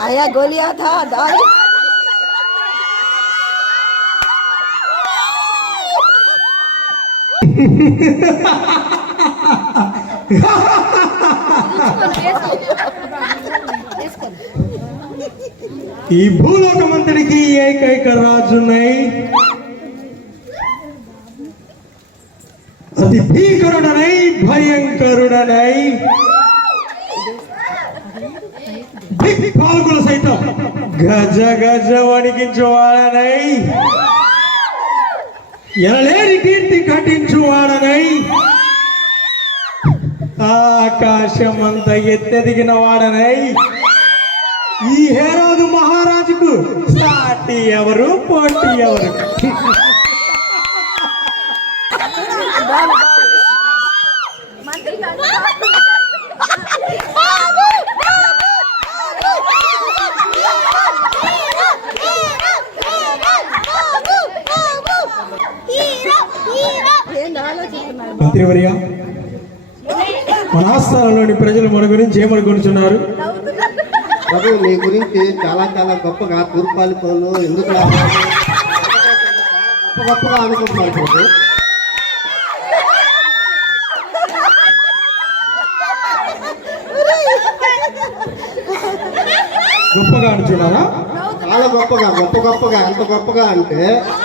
आया गोलियां था दाल ఈ భూలోకమంతటికి ఏకైక రాజునై అతి భీకరుడనై భయంకరుడనై దిక్పాలకులు సైతం గజ గజ వణికించువాడనై ఎనలేని కీర్తి కట్టించువాడనై ఆకాశమంత ఎత్తెదిగిన వాడనై ఈ హేరోదు మహారాజుకు సాటి ఎవరు పోటీ ఎవరు మంత్రివర్య మన ఆస్థానంలోని ప్రజలు మన గురించి ఏమనుకుంటున్నారు? ప్రభు మీ గురించి చాలా చాలా గొప్పగా తూర్పాలిపోను ఎందుకు గొప్ప గొప్పగా అనుకుంటున్నారు ప్రభు. గొప్పగా అనుచున్నారా? చాలా గొప్పగా గొప్పగా ఎంత గొప్పగా అంటే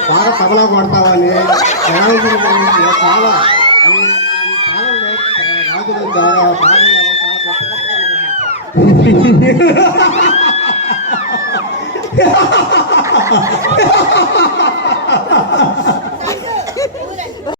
బాగా తబలా కొడతావని చాలా రాజుల ద్వారా బాగా